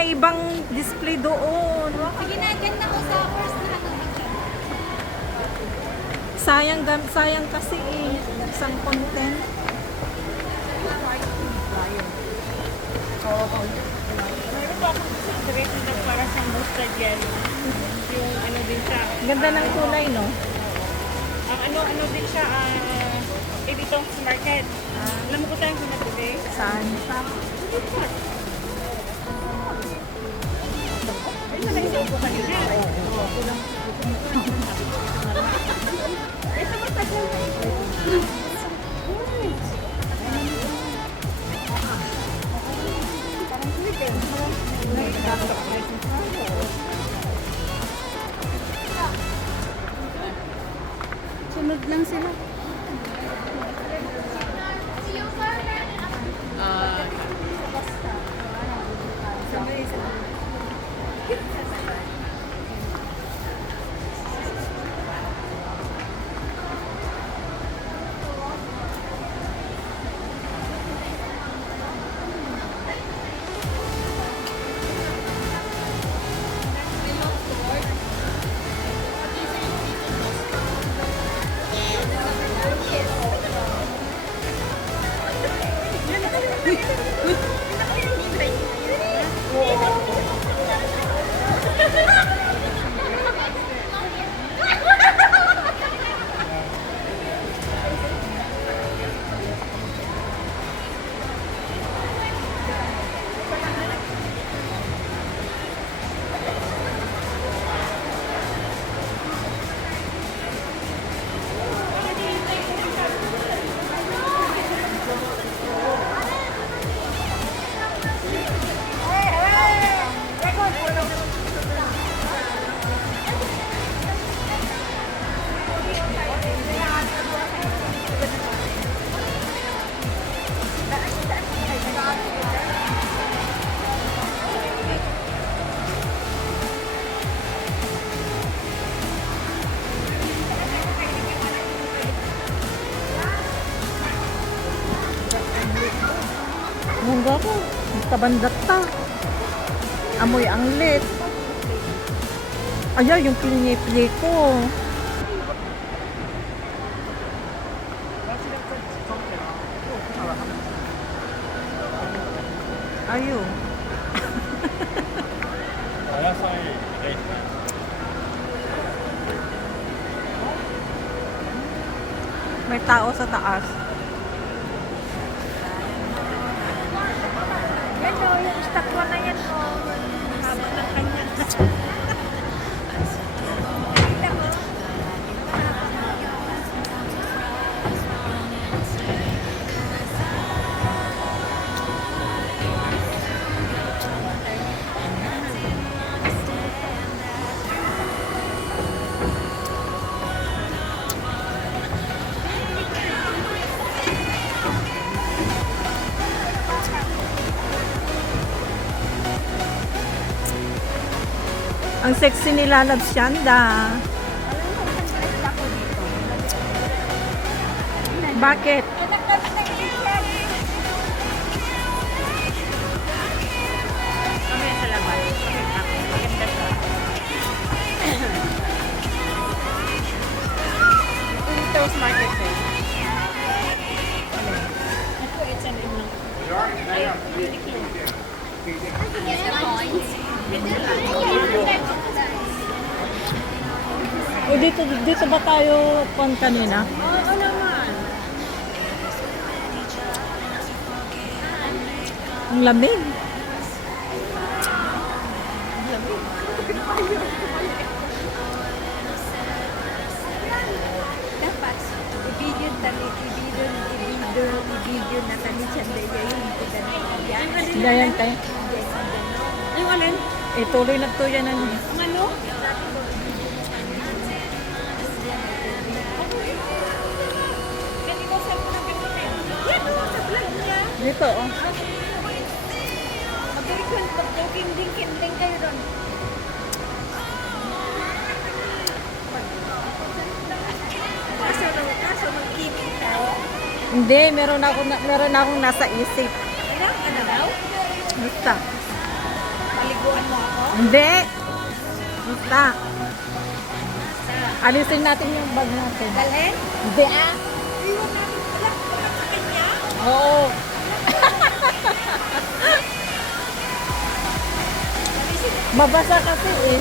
may ibang display doon. Sige na, ganda ko sa first na ano. Sayang kasi isang content. Meron pa akong secret na para sa mustard yan. Yung ano din siya. Ganda ng kulay, no? Ang ano din siya, dito sa market. Alam mo ko tayong pinatuloy? Saan? Ay, nalaisip ko kanina. Ito matagal. Parang sweet eh. Sunod lang sila. Mungga ko. Tabandat ta. Amoy anglit. Ayaw, yung pilingi-pili ko. Ayaw. お野菜レイン May tao sa taas. Yan o, yung stock ko na yan o. Haba ng kanya. Ang sexy nila, Love Shanda. Bakit? Mamaya sa labas. Maganda siya. Ito sa market eh. Ito, H&M lang. Ay, Uniqlo. O dito ba tayo pon kanina? Oo naman. Ang lamig. Dapat, i-video na tani siya dahil yung kudan. Dayan tayo. Yung alin? Tuloy na to yan. Ang ano? Ganito sa mga ganito. Yan o, sa vlog niya. Dito, oh. Mag-kinding kayo doon. Kaso mag-keeping tayo. Hindi, meron akong nasa isip. Ano daw? Basta. Balik Taguan mo ako? Hindi. Basta. Alisin natin yung bag natin. Dalhin? Hindi ah. Iwan natin pala. Wala sa kanya? Oo. Mabasa kasi eh.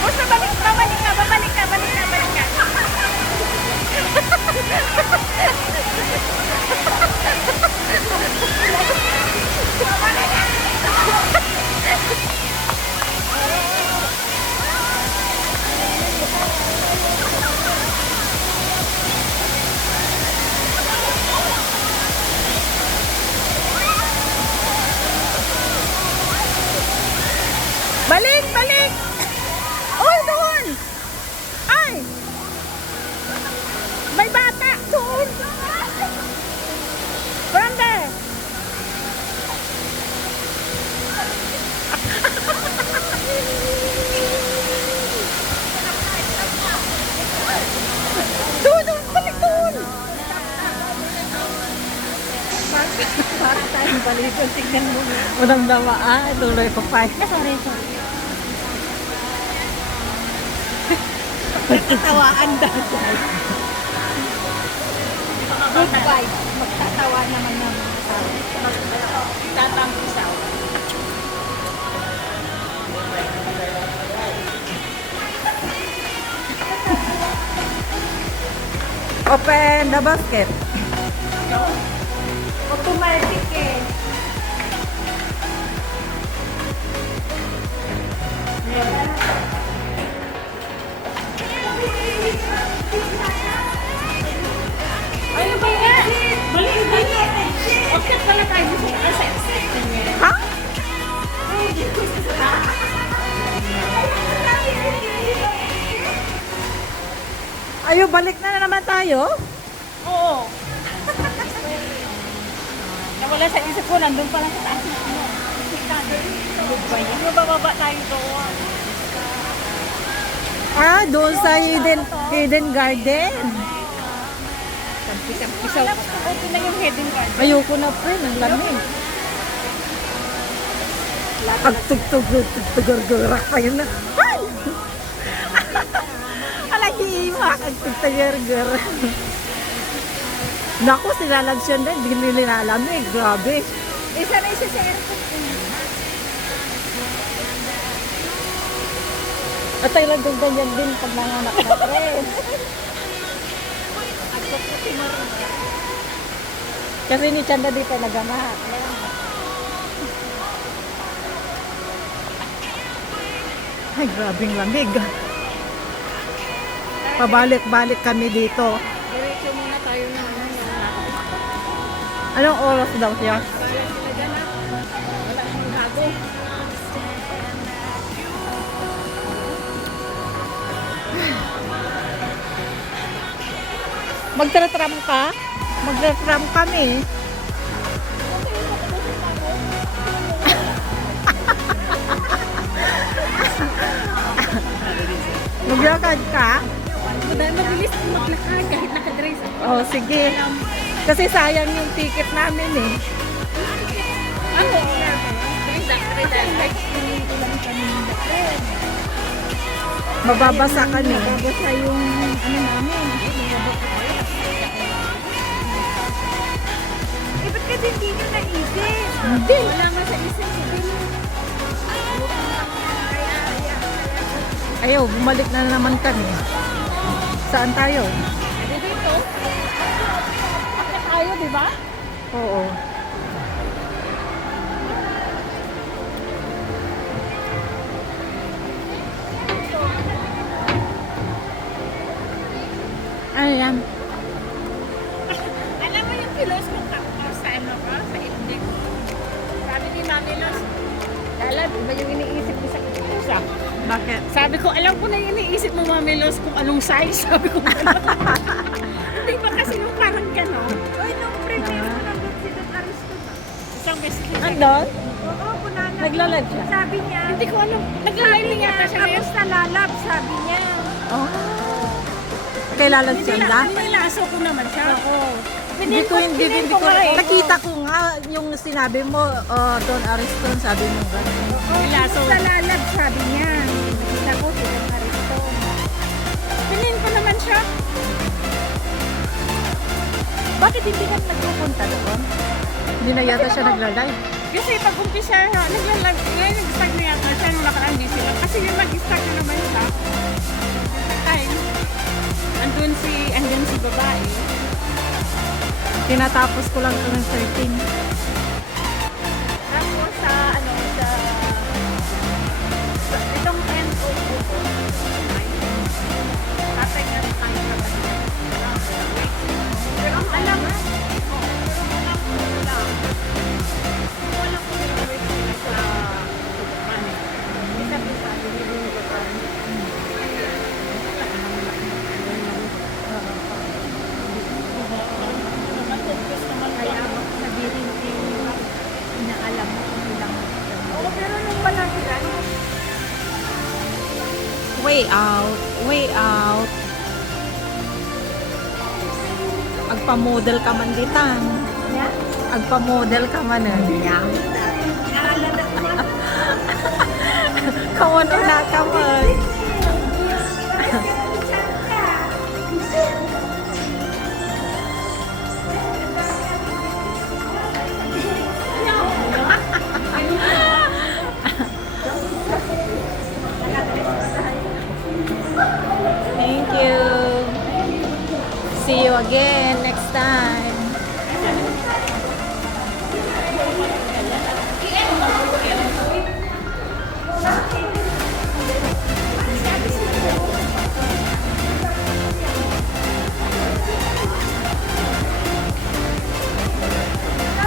Basta babalik ka. Balik! Balik! Uy, doon! Ay! May bata! Doon! From there! Doon! Doon! Balik doon! Para tayong balikan. Tignan mo. Unang dawa ah, tuloy ko pa. Sorry. Nagtatawaan dahil. Good vibes. Magtatawa naman ng mga tao. Tatampisaw. Open the basket. Automatic eh. Ano ba yan? Mali. Okay pala tayo sa Ha? Ayo, balik na naman tayo. Oo. Nawala sa isip ko, nandun pa lang sa taas na ano. Yung bababa tayo doon. Ah, doon sa hidden garden. Pisaw. Okay na yung hidden garden. Ayoko na po, ang lamig. Agtugtugurgurak pa yun na. Ay! Alahimak, agtugtugurgurak. Naku, sinalagsyon din, hindi nilalamig. Grabe. Isa na isa sa airport. At ay lang ganyan din pag nanganak na rin. Kasi ni Chanda di pa naganak. Ay, grabing lamig. Pabalik-balik kami dito. Diretso muna tayo na ano. Anong oras daw siya? Wala sila dyan ah. Wala siyang bago. Magtra-tram ka? Magtra-tram kami. Maglakad ka? Dahil mabilis maglakad kahit nakadress. Oh, sige. Kasi sayang yung ticket namin eh. Ano? Mababasa kami. Basta yung ano namin. Eh, ba't kasi hindi nyo naisip? Hindi. Wala nga sa isip si Bill. Ayaw, bumalik na naman kami. Saan tayo? Dito. Bakit tayo, di ba? Oo. Ano yan? Alam mo yung kilos ng tapos sa ano ba? Sa index. Sabi ni Mami Los, Lala, iba yung iniisip mo sa kusa. Bakit? Sabi ko, alam ko na yung iniisip mo, Mami Los, kung anong size. Sabi ko, di ba kasi yung parang gano'n? Uy, nung premiere ko nandun si Don Aristo ba? Isang beses na siya. Andon? Oo, kunana. Nagla-live siya. Sabi niya, Hindi ko alam. Nag-live yata siya ngayon. kamusta lalab? Sabi niya. Oh. Kailan siya na? Nilaso ko naman siya. Hindi ko. Nakita ko nga yung sinabi mo, Don Ariston, sabi mo gano'n. Nilaso. Kamusta lalab? Sabi niya. Nakita ko si Don Ariston. Pinin ko naman siya. Bakit hindi ka nagpupunta doon? Hindi na yata siya nagla-live. Kasi pag umpisa siya, nagla-live. Ngayon nag-start na yata siya nung nakaraan di sila. Kasi yung mag-start na naman siya. Time. Andun si babae. Tinatapos ko lang ito ng 13. Tapos sa itong NO ko, tatay nga tayo sa kanila. Pero ang alam, walang kumilawit sila sa money. Isa po sa nililin ko pa. Kaya sabihin inaalam mo kung ilang. Oo, pero nung wala sila, Way out. Way out. Agpa-model ka man ditang. Agpa-model ka man niya. Kawan na ka man. Thank you. See you again next time.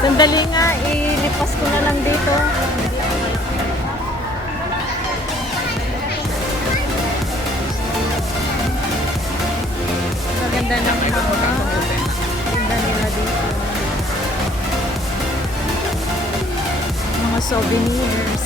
Sandali nga, ilipas ko na lang dito. Maganda ng tinda nila dito. Mga souvenirs.